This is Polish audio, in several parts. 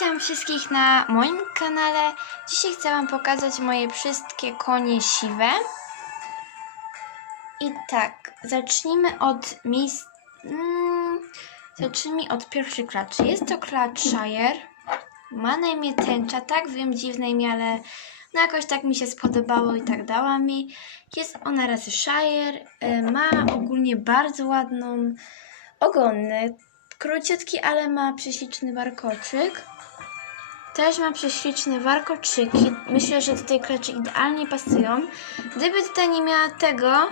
Witam wszystkich na moim kanale. Dzisiaj chcę Wam pokazać moje wszystkie konie siwe. I tak, zacznijmy od miejsc. Mm, zacznijmy od pierwszej klaczy. Jest to klacz Shire. Ma na imię Tęcza, tak wiem dziwne imię, ale no jakoś tak mi się spodobało i tak dała mi. Jest ona rasy Shire. y, Ma ogólnie bardzo ładną ogonę. Króciutki, ale ma prześliczny warkoczyk. Też ma prześliczne warkoczyki. Myślę, że do tej klaczy idealnie pasują. Gdyby tutaj nie miała tego,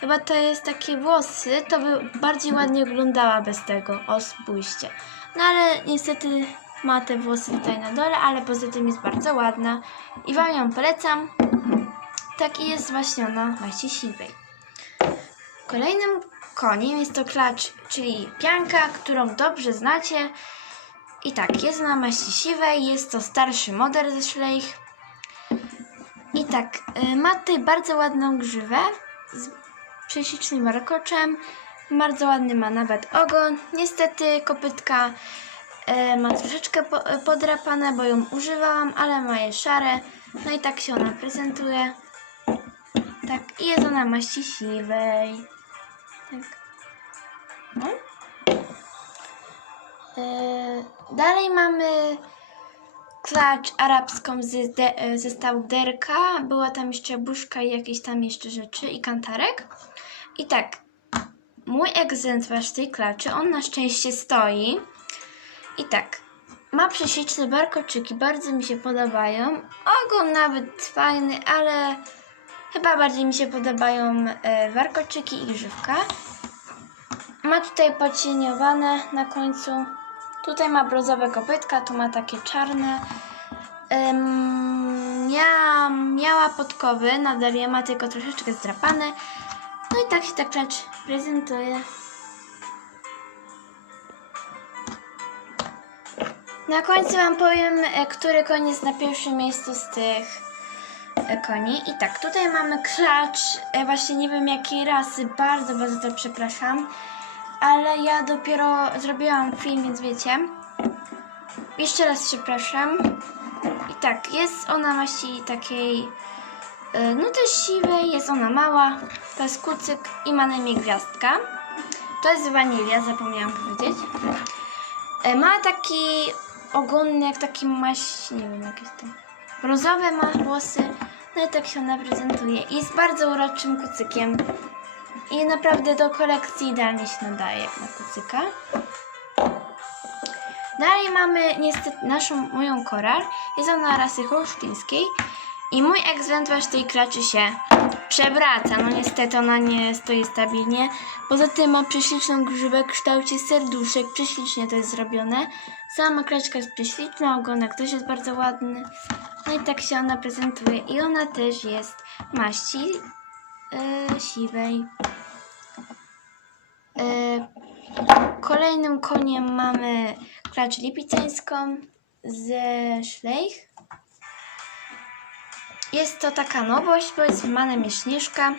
chyba to jest takie włosy, to by bardziej ładnie wyglądała bez tego. O, spójrzcie. No ale niestety ma te włosy tutaj na dole, ale poza tym jest bardzo ładna. I Wam ją polecam. Taki jest właśnie ona maści siwej. Kolejnym koniem jest to klacz, czyli pianka, którą dobrze znacie. I tak, jest na maści siwej, jest to starszy model ze Schleich. I tak, y, ma tutaj bardzo ładną grzywę z prześlicznym warkoczem. Bardzo ładny ma nawet ogon. Niestety kopytka y, ma troszeczkę y, podrapane, bo ją używałam, ale ma je szare. No i tak się ona prezentuje. Tak, i jest ona maści siwej. Tak. No. Yy, dalej mamy klacz arabską z de, e, derka. Była tam jeszcze buszka i jakieś tam jeszcze rzeczy i kantarek. I tak, mój egzemplarz tej klaczy, on na szczęście stoi. I tak, ma prześliczne barkoczyki, bardzo mi się podobają. Ogon nawet fajny, ale chyba bardziej mi się podobają e, warkoczyki i grzywka. Ma tutaj pocieniowane na końcu. Tutaj ma brązowe kopytka, tu ma takie czarne. Ym, miała, podkowy, nadal je ma tylko troszeczkę zdrapane. No i tak się ta klacz prezentuje. Na końcu Wam powiem, e, który koń jest na pierwszym miejscu z tych e, koni. I tak, tutaj mamy klacz, e, właśnie nie wiem jakiej rasy, bardzo, bardzo to przepraszam ale ja dopiero zrobiłam film, więc wiecie. Jeszcze raz przepraszam. I tak, jest ona maści takiej, y, no też siwej, jest ona mała, to jest kucyk i ma na imię Gwiazdka. To jest wanilia, zapomniałam powiedzieć. Y, Ma taki ogonny, jak taki maś, nie wiem jak jest to. Brązowe ma włosy, no i tak się ona prezentuje. Jest bardzo uroczym kucykiem. I naprawdę do kolekcji idealnie się nadaje jak na kucyka. Dalej mamy niestety naszą, moją koral. Jest ona rasy holsztyńskiej. I mój egzemplarz tej klaczy się przewraca. No niestety ona nie stoi stabilnie. Poza tym ma prześliczną grzywę w kształcie serduszek. Prześlicznie to jest zrobione. Sama klaczka jest prześliczna, ogonek też jest bardzo ładny. No i tak się ona prezentuje. I ona też jest maści yy, siwej. Yy, kolejnym koniem mamy klacz lipicańską ze Schleich. Jest to taka nowość, bo jest ma na imię Śnieżka.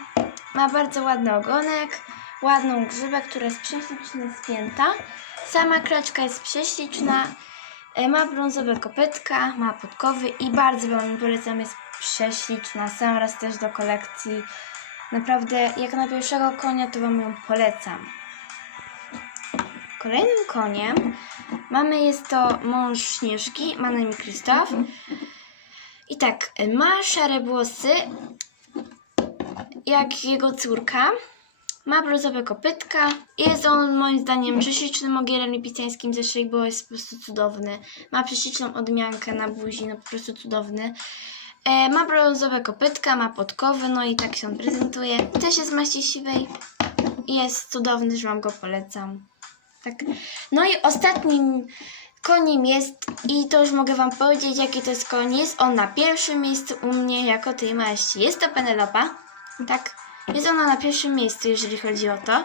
Ma bardzo ładny ogonek, ładną grzywę, która jest prześlicznie spięta. Sama klaczka jest prześliczna, e, ma brązowe kopytka, ma podkowy i bardzo Wam polecam, jest prześliczna. Sam raz też do kolekcji. Naprawdę, jak na pierwszego konia, to Wam ją polecam. Kolejnym koniem mamy, jest to mąż Śnieżki, ma na imię Krzysztof. I tak, ma szare włosy, jak jego córka. Ma brązowe kopytka. Jest on moim zdaniem prześlicznym ogierem lipicańskim ze szyj, bo jest po prostu cudowny. Ma prześliczną odmiankę na buzi, no po prostu cudowny. E, ma brązowe kopytka, ma podkowy, no i tak się on prezentuje. Też jest maści siwej. Jest cudowny, że Wam go polecam. Tak. No i ostatnim koniem jest, i to już mogę Wam powiedzieć, jaki to jest koń. Jest on na pierwszym miejscu u mnie jako tej maści. Jest to Penelopa. Tak. Jest ona na pierwszym miejscu, jeżeli chodzi o to.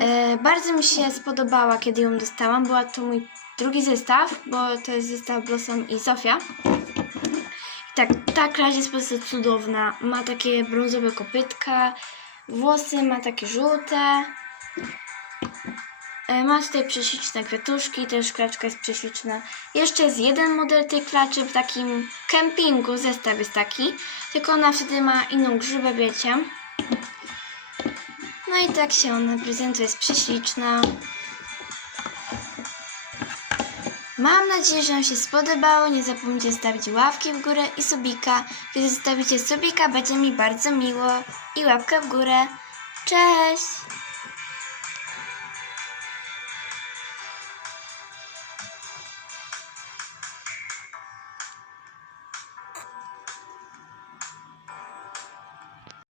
E, bardzo mi się spodobała, kiedy ją dostałam. Była to mój drugi zestaw, bo to jest zestaw Blossom i Sofia. I tak, ta klaś jest po prostu cudowna. Ma takie brązowe kopytka, włosy ma takie żółte. E, Ma tutaj prześliczne kwiatuszki, też klaczka jest prześliczna. Jeszcze jest jeden model tej klaczy w takim kempingu, zestaw jest taki, tylko ona wtedy ma inną grzybę, wiecie. No i tak się ona prezentuje, jest prześliczna. Mam nadzieję, że Wam się spodobało. Nie zapomnijcie zostawić ławki w górę i subika. Kiedy zostawicie subika, będzie mi bardzo miło. I łapkę w górę. Cześć!